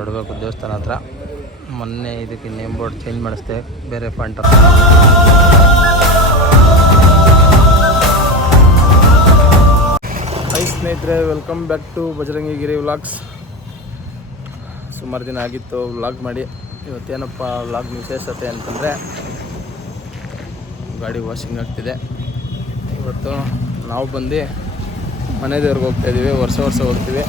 ಹೊರಡಬೇಕು ದೇವಸ್ಥಾನ ಹತ್ರ. ಮೊನ್ನೆ ಇದಕ್ಕೆ ನೇಮ್ ಬೋರ್ಡ್ ಚೇಂಜ್ ಮಾಡಿಸ್ದೆ, ಬೇರೆ ಫಾಂಟ್. ಹೈ ಸ್ನೇಹಿತರೆ, ವೆಲ್ಕಮ್ ಬ್ಯಾಕ್ ಟು ಬಜರಂಗಿಗಿರಿ ವ್ಲಾಗ್ಸ್. ಸುಮಾರು ದಿನ ಆಗಿತ್ತು ವ್ಲಾಗ್ ಮಾಡಿ. ಇವತ್ತೇನಪ್ಪ ವ್ಲಾಗ್ ವಿಶೇಷತೆ ಅಂತಂದರೆ, ಗಾಡಿ ವಾಷಿಂಗ್ ಆಗ್ತಿದೆ. ಇವತ್ತು ನಾವು ಬಂದು ಮನೆ ದೇವ್ರಿಗೆ ಹೋಗ್ತಾಯಿದ್ದೀವಿ. ವರ್ಷ ಹೋಗ್ತೀವಿ.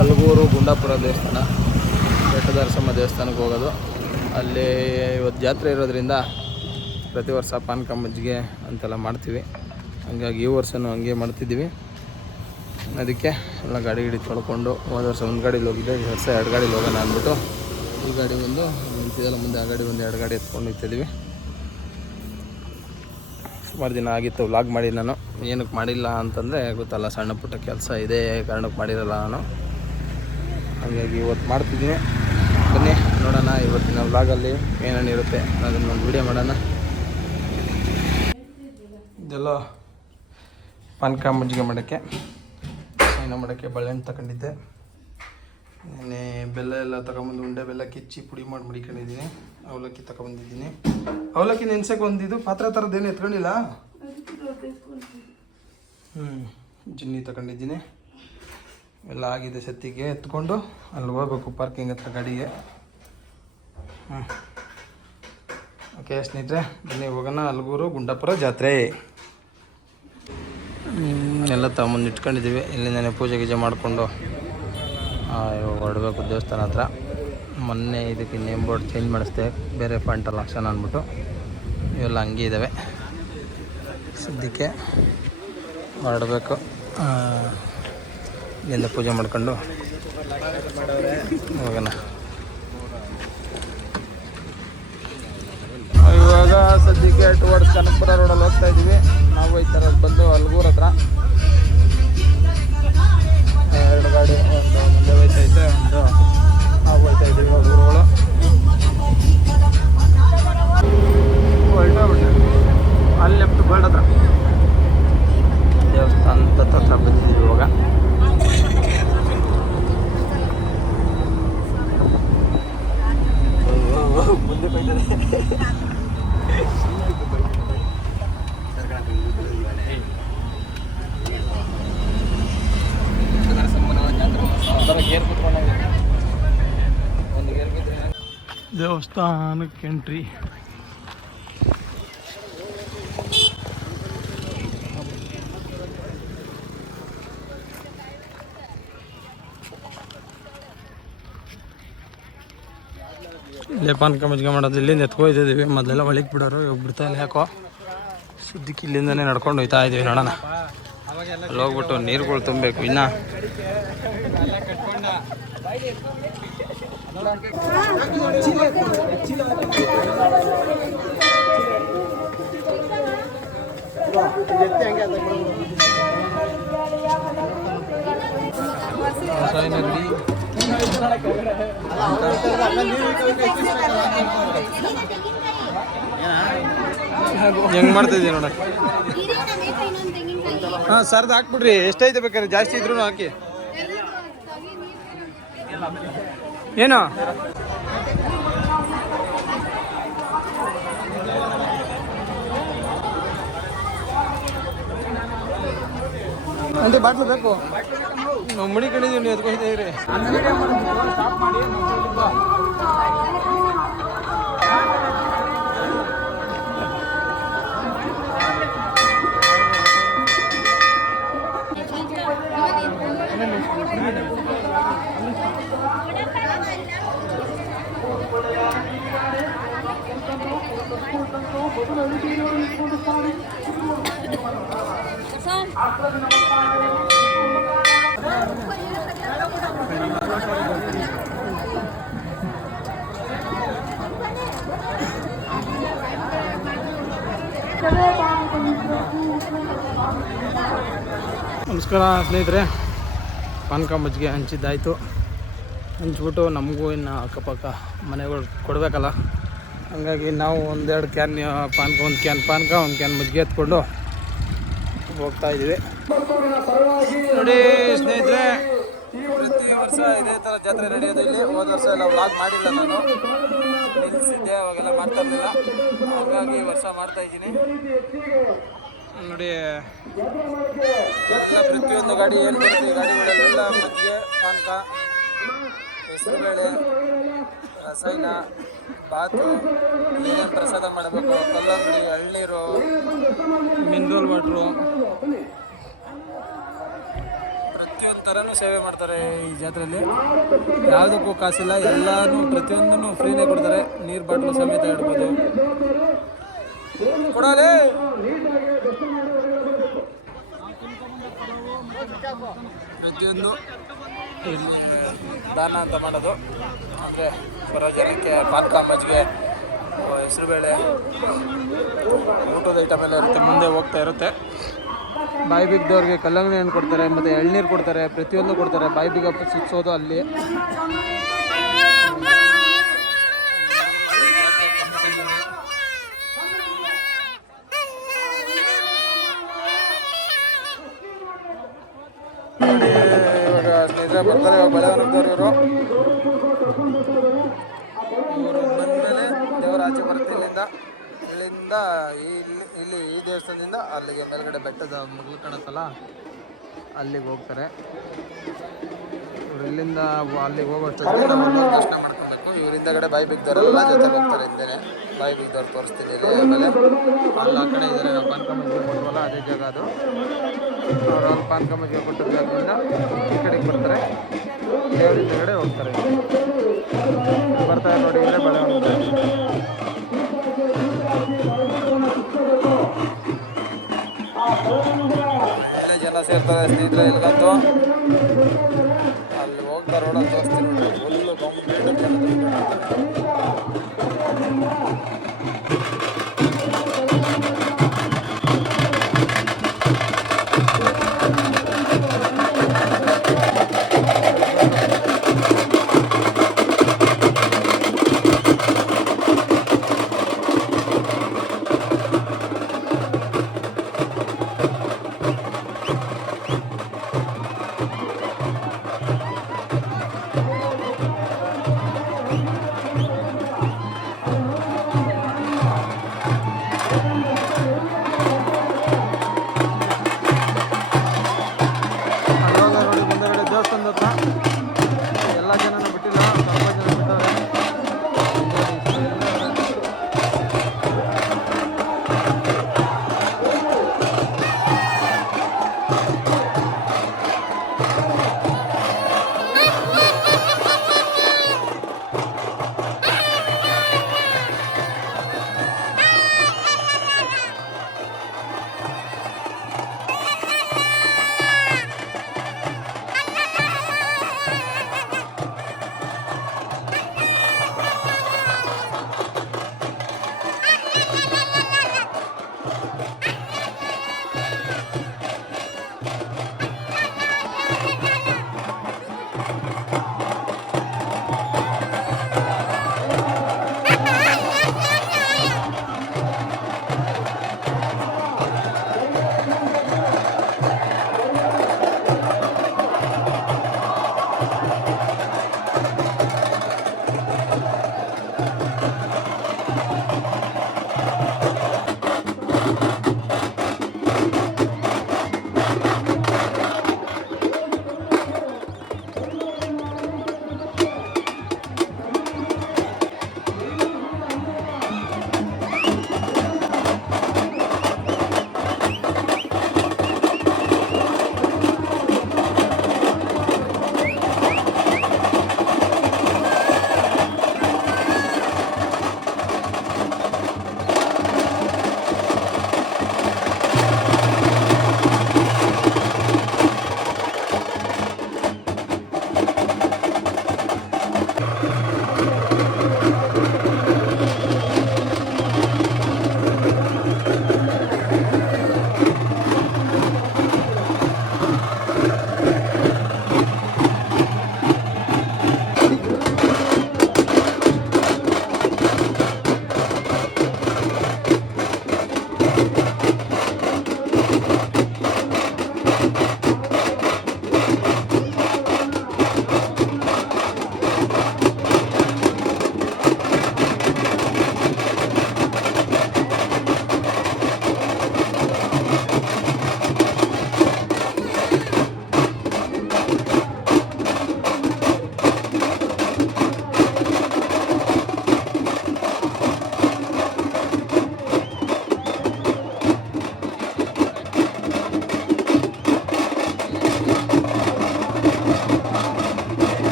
ಅಲ್ಗೂರು ಗುಂಡಾಪುರ ದೇವಸ್ಥಾನ, ಬೆಟ್ಟದರಸಮ್ಮ ದೇವಸ್ಥಾನಕ್ಕೆ ಹೋಗೋದು. ಅಲ್ಲಿ ಇವತ್ತು ಜಾತ್ರೆ ಇರೋದ್ರಿಂದ ಪ್ರತಿ ವರ್ಷ ಪಾನಕ ಮಜ್ಜಿಗೆ ಅಂತೆಲ್ಲ ಮಾಡ್ತೀವಿ. ಹಂಗಾಗಿ ಈ ವರ್ಷವೂ ಹಂಗೆ ಮಾಡ್ತಿದ್ದೀವಿ. ಅದಕ್ಕೆ ಎಲ್ಲ ಗಾಡಿ ತೊಳ್ಕೊಂಡು, ಹೋದ ವರ್ಷ ಒಂದು ಗಾಡೀಲಿ ಹೋಗಿದ್ದೆ, ಈ ವರ್ಷ 2 ಗಾಡೀಲಿ ಹೋಗೋಣ ಅಂದ್ಬಿಟ್ಟು ಈ ಗಾಡಿ ಒಂದು ನಿಂತಿದೆಲ್ಲ, ಮುಂದೆ ಆ ಗಾಡಿ ಒಂದು 2 ಗಾಡಿ ಎತ್ಕೊಂಡು ಹೋಗ್ತಿದ್ದೀವಿ. ಸುಮಾರು ದಿನ ಆಗಿತ್ತು ವ್ಲಾಗ್ ಮಾಡಿ. ನಾನು ಏನಕ್ಕೆ ಮಾಡಿಲ್ಲ ಅಂತಂದರೆ ಗೊತ್ತಲ್ಲ, ಸಣ್ಣ ಪುಟ್ಟ ಕೆಲಸ ಇದೆ ಕಾರಣಕ್ಕೆ ಮಾಡಿರಲ್ಲ ನಾನು. ಹಾಗಾಗಿ ಇವತ್ತು ಮಾಡ್ತಿದ್ದೀನಿ. ಬನ್ನಿ ನೋಡೋಣ ಇವತ್ತಿನ ವ್ಲಾಗಲ್ಲಿ ಏನೇನಿರುತ್ತೆ ಅದನ್ನೊಂದು ವಿಡಿಯೋ ಮಾಡೋಣ. ಇದೆಲ್ಲ ಪಾನಕ ಮಜ್ಜಿಗೆ ಮಾಡೋಕ್ಕೆ, ಸೈನ ಮಾಡೋಕ್ಕೆ ಬಾಳೆಹಣ್ಣು ತಗೊಂಡಿದ್ದೆ. ನೆನ್ನೆ ಬೆಲ್ಲ ಎಲ್ಲ ತಗೊಂಬಂದು ಉಂಡೆ ಬೆಲ್ಲ ಕಿಚ್ಚಿ ಪುಡಿ ಮಾಡಿ ಮಡಿಕೊಂಡಿದ್ದೀನಿ. ಅವಲಕ್ಕಿ ತಗೊಂಬಂದಿದ್ದೀನಿ. ಅವಲಕ್ಕಿ ನೆನ್ಸಕ್ಕೆ ಒಂದಿದು ಪಾತ್ರೆ ಥರದ್ದೇನು ಎತ್ಕೊಂಡಿಲ್ಲ. ಜಿನ್ನಿ ತಗೊಂಡಿದ್ದೀನಿ. ಎಲ್ಲ ಆಗಿದೆ. ಸತ್ತಿಗೆ ಎತ್ಕೊಂಡು ಅಲ್ಲಿ ಹೋಗ್ಬೇಕು ಪಾರ್ಕಿಂಗ್ ಹತ್ರ ಗಾಡಿಗೆ. ಓಕೆ ಸ್ನೇಹಿತರೆ, ಬನ್ನಿ ಹೋಗೋಣ. ಅಲ್ಗೂರು ಗುಂಡಾಪುರ ಜಾತ್ರೆ ಎಲ್ಲ ತಗೊಂಬಂದು ಇಟ್ಕೊಂಡಿದ್ದೀವಿ. ಇಲ್ಲಿಂದನೇ ಪೂಜೆ ಗೀಜೆ ಮಾಡಿಕೊಂಡು ಹೊರಡಬೇಕು ದೇವಸ್ಥಾನ ಹತ್ರ. ಮೊನ್ನೆ ಇದಕ್ಕೆ ನೇಮ್ ಬೋರ್ಡ್ ಚೇಂಜ್ ಮಾಡಿಸ್ದೆ, ಬೇರೆ ಫಾಂಟಲ್ಲಿ ಹಾಕ್ಸೋಣ ಅಂದ್ಬಿಟ್ಟು. ಇವೆಲ್ಲ ಹಂಗೆ ಇದ್ದಾವೆ. ಸದ್ಯಕ್ಕೆ ಹೊರಡಬೇಕು. ಇಲ್ಲಿಂದ ಪೂಜೆ ಮಾಡ್ಕೊಂಡು ಹೋಗೋಣ. ಇವಾಗ ಸದ್ಯಕ್ಕೆ ಟುವರ್ಡ್ಸ್ ಕನಕಪುರ ರೋಡಲ್ಲಿ ಹೋಗ್ತಾ ಇದ್ದೀವಿ. ನಾವು ಈ ಥರ ಬಂದು ಅಲ್ಗೂರು ಹತ್ರ 2 ಗಾಡಿ, ಒಂದು ಮುಂದೆ ಹೋಯ್ತೈತೆ, ಒಂದು ನಾವು ಹೋಗ್ತಾ ಇದ್ದೀವಿ. ಹುಡುಗರುಗಳು ಹೊರಟೋಗ್ಬಿಟ್ಟೆ. ಅಲ್ಲಿ ಲೆಫ್ಟ್ ಬರ್ಡ್ ಹತ್ರ ದೇವಸ್ಥಾನದ ಹತ್ರ ಬಂದಿದ್ದೀವಿ. ಇವಾಗ ಮುಂದೆ ದೇವಸ್ಥಾನಕ್ಕೆ ಎಂಟ್ರಿ. ಇಲ್ಲೇ ಪಾನಕ ಮಜ್ಜಿಗೆ ಮಾಡೋದು. ಇಲ್ಲಿಂದ ಎತ್ಕೊಯ್ತಿದ್ದೀವಿ. ಮೊದಲೆಲ್ಲ ಒಳಗೆ ಬಿಡೋರು, ಇವಾಗ ಬಿಡ್ತಾ ಇಲ್ಲ ಯಾಕೋ. ಸುದ್ದಿಕ್ಕೆ ಇಲ್ಲಿಂದನೇ ನಡ್ಕೊಂಡು ಹೋಗ್ತಾ ಇದ್ದೀವಿ. ನೋಡೋಣ, ಅಲ್ಲಿ ಹೋಗ್ಬಿಟ್ಟು ನೀರುಗಳು ತುಂಬಬೇಕು. ಇನ್ನು ಹೆಂಗ್ ಮಾಡ್ತಿದ್ದೀವಿ ನೋಡ. ಹಾಂ ಸರ್ದು ಹಾಕ್ಬಿಡ್ರಿ. ಎಷ್ಟೈತೆ ಬೇಕಾದ್ರೆ, ಜಾಸ್ತಿ ಇದ್ರು ಹಾಕಿ. ಏನು ಅಂತ ಬಾಟ್ಲು ಬೇಕು. ನಾವು ಮಣಿ ಕಡಿದೀವಿ, ನೀವು ಎತ್ಕೊಳ್ತಾ ಇದ್ರಿ. ನಮಸ್ಕಾರ ಸ್ನೇಹಿತರೆ, ಪಾನಕ ಮಜ್ಜಿಗೆ ಹಂಚಿದ್ದಾಯಿತು. ಹಂಚ್ಬಿಟ್ಟು ನಮಗೂ ಇನ್ನು ಅಕ್ಕಪಕ್ಕ ಮನೆಗಳು ಕೊಡಬೇಕಲ್ಲ, ಹಂಗಾಗಿ ನಾವು 1-2 ಕ್ಯಾನ್ ಪಾನಕ, 1 ಕ್ಯಾನ್ ಪಾನಕ, 1 ಕ್ಯಾನ್ ಮಜ್ಜಿಗೆ ಎತ್ಕೊಂಡು ಹೋಗ್ತಾಯಿದ್ದೀವಿ. ನೋಡಿ ಸ್ನೇಹಿತರೆ, ಪ್ರತಿ ವರ್ಷ ಇದೇ ಥರ ಜಾತ್ರೆ ನಡೆಯೋದು ಇಲ್ಲಿ. ಹೋದ ವರ್ಷ ಎಲ್ಲ ವ್ಲಾಗ್ ಮಾಡಿಲ್ಲ, ನಾನು ನಿಲ್ಲಿಸಿದ್ದೆ, ಅವಾಗೆಲ್ಲ ಮಾಡ್ತಾ ಇರಲಿಲ್ಲ. ಹಾಗಾಗಿ ಈ ವರ್ಷ ಮಾಡ್ತಾ ಇದ್ದೀನಿ ನೋಡಿ. ಪ್ರತಿಯೊಂದು ಗಾಡಿ ಏನು ಬರುತ್ತೆ, ಗಾಡಿಗಳೆಲ್ಲ ಮಜ್ಜಿಗೆ, ಪಾನಕ, ಹೆಸರುಬೇಳೆ, ರಸಾಯನ, ಬಾತು, ಏನೇನು ಪ್ರಸಾದ ಮಾಡಬೇಕು, ಕಲ್ಲಂಗಡಿ, ಎಳ್ನೀರು, ಮಿನರಲ್ ವಾಟ್ರು, ಪ್ರತಿಯೊಂದು ಥರನೂ ಸೇವೆ ಮಾಡ್ತಾರೆ ಈ ಜಾತ್ರೆಯಲ್ಲಿ. ಯಾವುದಕ್ಕೂ ಕಾಸಿಲ್ಲ, ಎಲ್ಲನೂ ಪ್ರತಿಯೊಂದನ್ನು ಫ್ರೀನೇ ಕೊಡ್ತಾರೆ. ನೀರು ಬಾಟ್ಲು ಸಮೇತ ಇಡ್ಬೋದು. ಕೊಡಲೇ ಪ್ರತಿಯೊಂದು ಇಲ್ಲಿ ದಾನ ಅಂತ ಮಾಡೋದು. ಅಂದರೆ ಬರೋ ಜನಕ್ಕೆ ಪಾನಕ, ಮಜ್ಜಿಗೆ, ಹೆಸರುಬೇಳೆ, ಊಟದ ಐಟಮ್ ಎಲ್ಲ ಇರುತ್ತೆ, ಮುಂದೆ ಹೋಗ್ತಾ ಇರುತ್ತೆ. ಬಾಯಿ ಬಿದ್ದವ್ರಿಗೆ ಕಲ್ಲಂಗಡಿ ಹಣ್ಣು ಕೊಡ್ತಾರೆ, ಮತ್ತು ಎಳ್ನೀರು ಕೊಡ್ತಾರೆ, ಪ್ರತಿಯೊಂದು ಕೊಡ್ತಾರೆ. ಬಾಯಿ ಬಿಗ ಸುತ್ತೋದು ಅಲ್ಲಿ. ಇವಾಗ ಸ್ನೇಹಿತರೆ ಬರ್ತಾರೆ. ಇವಾಗ ಬಳೆವನದವ್ರು ಇವರು ಬಂದಮೇಲೆ ದೇವರ ಆಚೆ ಬರುತ್ತೆ. ಇಲ್ಲಿಂದ ಇಲ್ಲಿ ಈ ದೇವಸ್ಥಾನದಿಂದ ಅಲ್ಲಿಗೆ ಮೇಲ್ಗಡೆ ಬೆಟ್ಟದ ಮುಗಿಲು ಕಾಣುತ್ತಲ್ಲ, ಅಲ್ಲಿಗೆ ಹೋಗ್ತಾರೆ ಇವರು. ಇಲ್ಲಿಂದ ಅಲ್ಲಿಗೆ ಹೋಗೋಷ್ಟೊತ್ತಿಗೆ ನಾವು ದರ್ಶನ ಮಾಡ್ಕೊಬೇಕು. ಇವರಿಂದಗಡೆ ಬಾಯಿ ಬಿದ್ದವರೆಲ್ಲ ಜೊತೆಗೆ ಹೋಗ್ತಾರೆ. ಹಿಂದೆ ಬಾಯಿ ಬಿದ್ದವ್ರು ತೋರಿಸ್ತೀನಿ ಇಲ್ಲಿ. ಆಮೇಲೆ ಅಲ್ಲಿ ಆ ಕಡೆ ಇದ್ದಾರೆ, ನಾವು ಪಾನಕ ಮಜ್ಜಿಗೆ ಕೊಡ್ವಲ್ಲ ಅದೇ ಜಾಗ ಅದು. ಅವ್ರು ಅಲ್ಲಿ ಪಾನಕ ಮಜ್ಜಿಗೆ ಕೊಟ್ಟ ಜಾಗದಿಂದ ಈ ಕಡೆಗೆ ಬರ್ತಾರೆ, ದೇವರಿಂದಗಡೆ ಹೋಗ್ತಾರೆ. ಬರ್ತಾರೆ ನೋಡಿ, ಇಲ್ಲೇ ಬಳೆ ಒಳ್ಳೆ ಜನ ಸೇರ್ತಾರೆ ಸ್ನೇಹಿತರೆ. ಇಲ್ಲಿಗಂತೂ ಅಲ್ಲಿ ಹೋಗ್ತಾ ರೋಡಲ್ಲಿ ತೋರಿಸ್ತೀನಿ ನೋಡಿ, ಫುಲ್ಲು ಕಂಪ್ಲೀಟ್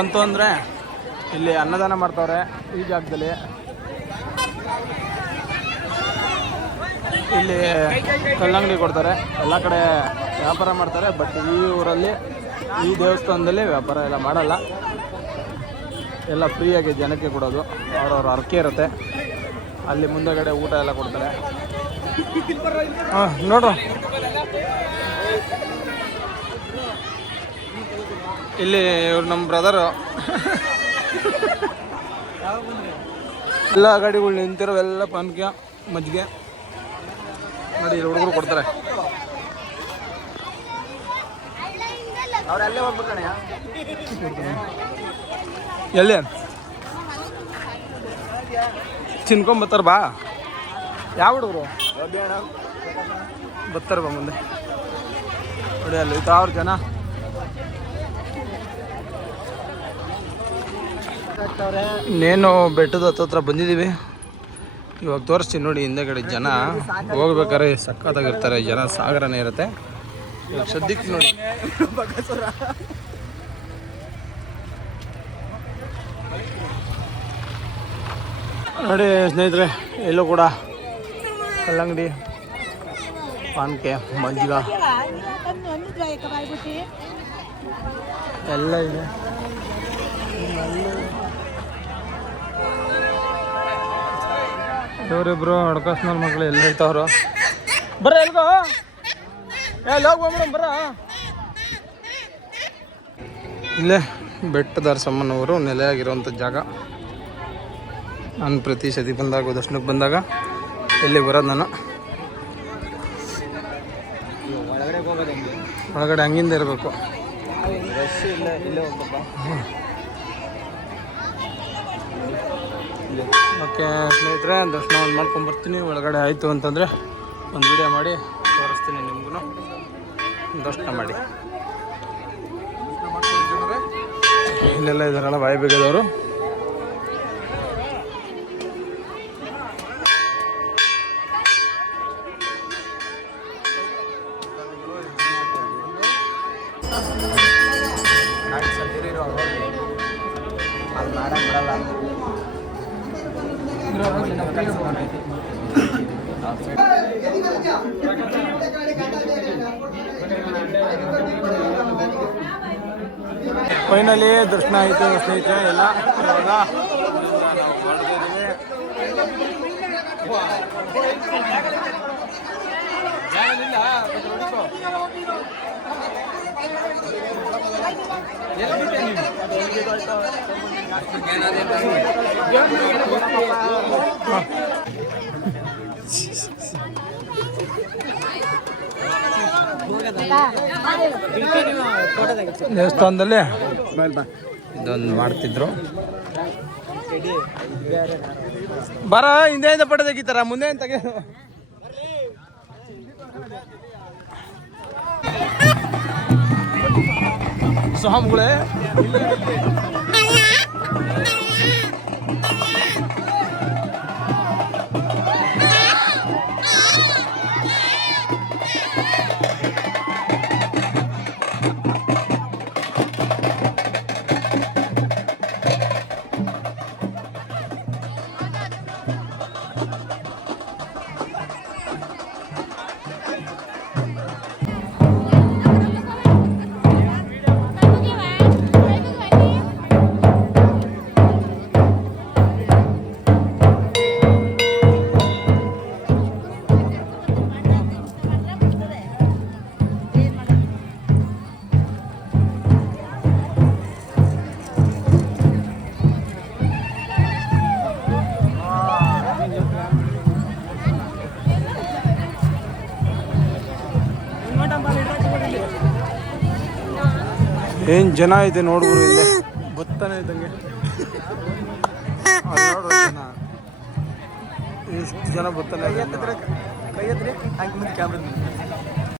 ಬಂತು ಅಂದರೆ ಇಲ್ಲಿ ಅನ್ನದಾನ ಮಾಡ್ತವ್ರೆ ಈ ಜಾಗದಲ್ಲಿ. ಇಲ್ಲಿ ಕಲ್ಲಂಗಡಿ ಕೊಡ್ತಾರೆ, ಎಲ್ಲ ಕಡೆ ವ್ಯಾಪಾರ ಮಾಡ್ತಾರೆ. ಬಟ್ ಈ ಊರಲ್ಲಿ ಈ ದೇವಸ್ಥಾನದಲ್ಲಿ ವ್ಯಾಪಾರ ಎಲ್ಲ ಮಾಡಲ್ಲ, ಎಲ್ಲ ಫ್ರೀಯಾಗಿ ಜನಕ್ಕೆ ಕೊಡೋದು. ಅವ್ರವ್ರ ಹರಕೆ ಇರುತ್ತೆ. ಅಲ್ಲಿ ಮುಂದೆಗಡೆ ಊಟ ಎಲ್ಲ ಕೊಡ್ತಾರೆ. ಹಾಂ ನೋಡು, ಇಲ್ಲಿ ಇವ್ರು ನಮ್ಮ ಬ್ರದರು. ಎಲ್ಲ ಗಾಡಿಗಳು ನಿಂತಿರೋವೆಲ್ಲ ಪಾನ್ಕ ಮಜ್ಜಿಗೆ ನೋಡಿ ಹುಡುಗರು ಕೊಡ್ತಾರೆ. ಅವ್ರಲ್ಲೇ ಹೋಗ್ಬೇಕಣ್ಣ. ಎಲ್ಲಿ ಚಿನ್ಕೊಂಬತ್ತಾರ ಬಾ. ಯಾವ ಹುಡುಗರು ಬರ್ತಾರ ಬಾ ಮುಂದೆ ನೋಡಿ. ಅಲ್ಲಿ ಅವ್ರ ಜನ ಇನ್ನೇನು ಬೆಟ್ಟದ ಹತ್ರ ಬಂದಿದ್ದೀವಿ. ಇವಾಗ ತೋರಿಸ್ತೀನಿ ನೋಡಿ, ಹಿಂದೆಗಡೆ ಜನ ಹೋಗ್ಬೇಕಾದ್ರೆ ಸಖತ್ತಾಗಿರ್ತಾರೆ. ಜನ ಸಾಗರನೇ ಇರುತ್ತೆ. ಇವಾಗ ಸದ್ಯಕ್ಕೆ ನೋಡಿ ನೋಡಿ ಸ್ನೇಹಿತರೆ, ಎಲ್ಲೂ ಕೂಡ ಕಲ್ಲಂಗಡಿ, ಪಾನ್ಕೆ, ಮಜ್ಜಿಗೆ ಎಲ್ಲ ಇದೆ. ಇವರಿಬ್ರು ಹಡ್ಕಾಸ್ನವ್ರ ಮಕ್ಳು ಎಲ್ಲ ಇರ್ತಾವ್ರು. ಬರ್ರ ಎಲ್ಗೋ ಹೋಗ್ಬಿಡಮ್ ಬರ್ರ. ಇಲ್ಲೇ ಬೆಟ್ಟದ ಅರಸಮ್ಮನವರು ನೆಲೆಯಾಗಿರುವಂಥ ಜಾಗ. ನಾನು ಪ್ರತಿ ಸತಿ ಬಂದಾಗ, ದರ್ಶನಕ್ಕೆ ಬಂದಾಗ ಇಲ್ಲಿ ಬರೋದು ನಾನು. ಒಳಗಡೆ ಹಂಗಿಂದ ಇರಬೇಕು. ಓಕೆ ಸ್ನೇಹಿತರೆ, ದರ್ಶನ ಒಂದು ಮಾಡ್ಕೊಂಬರ್ತೀನಿ. ಒಳಗಡೆ ಆಯಿತು ಅಂತಂದರೆ ಒಂದು ವಿಡಿಯೋ ಮಾಡಿ ತೋರಿಸ್ತೀನಿ ನಿಮಗೂ. ದರ್ಶನ ಮಾಡಿ. ಇಲ್ಲೆಲ್ಲ ಇದ್ದಾರಲ್ಲ ಬಾಯಿ ಬೇಗದವರು. ಫೈನಲಿ ದರ್ಶನ ಆಯಿತು ಸ್ನೇಹಿತರೆ. ಎಲ್ಲ ದೇವಸ್ಥಾನದಲ್ಲಿ ಇದೊಂದು ಮಾಡ್ತಿದ್ರು. ಬರ ಹಿಂದೆ ಫೋಟೋ ತೆಗಿತಾರ, ಮುಂದೆ ತೆಗೆ. ಸ್ವಾಮಿಗಳೇ ಏನು ಜನ ಐತೆ ನೋಡ್ಬಿಡು. ಇಲ್ಲೇ ಗೊತ್ತಾನೆ ಇದ್ದಂಗೆ ನೋಡ್ರಿ ಜನ, ಎಷ್ಟು ಜನ ಗೊತ್ತಾನೆ. ಕೈ ಎತ್ತರಿ, ಹಂಗೆ ಮುಂದೆ ಕ್ಯಾಮ್ರಾ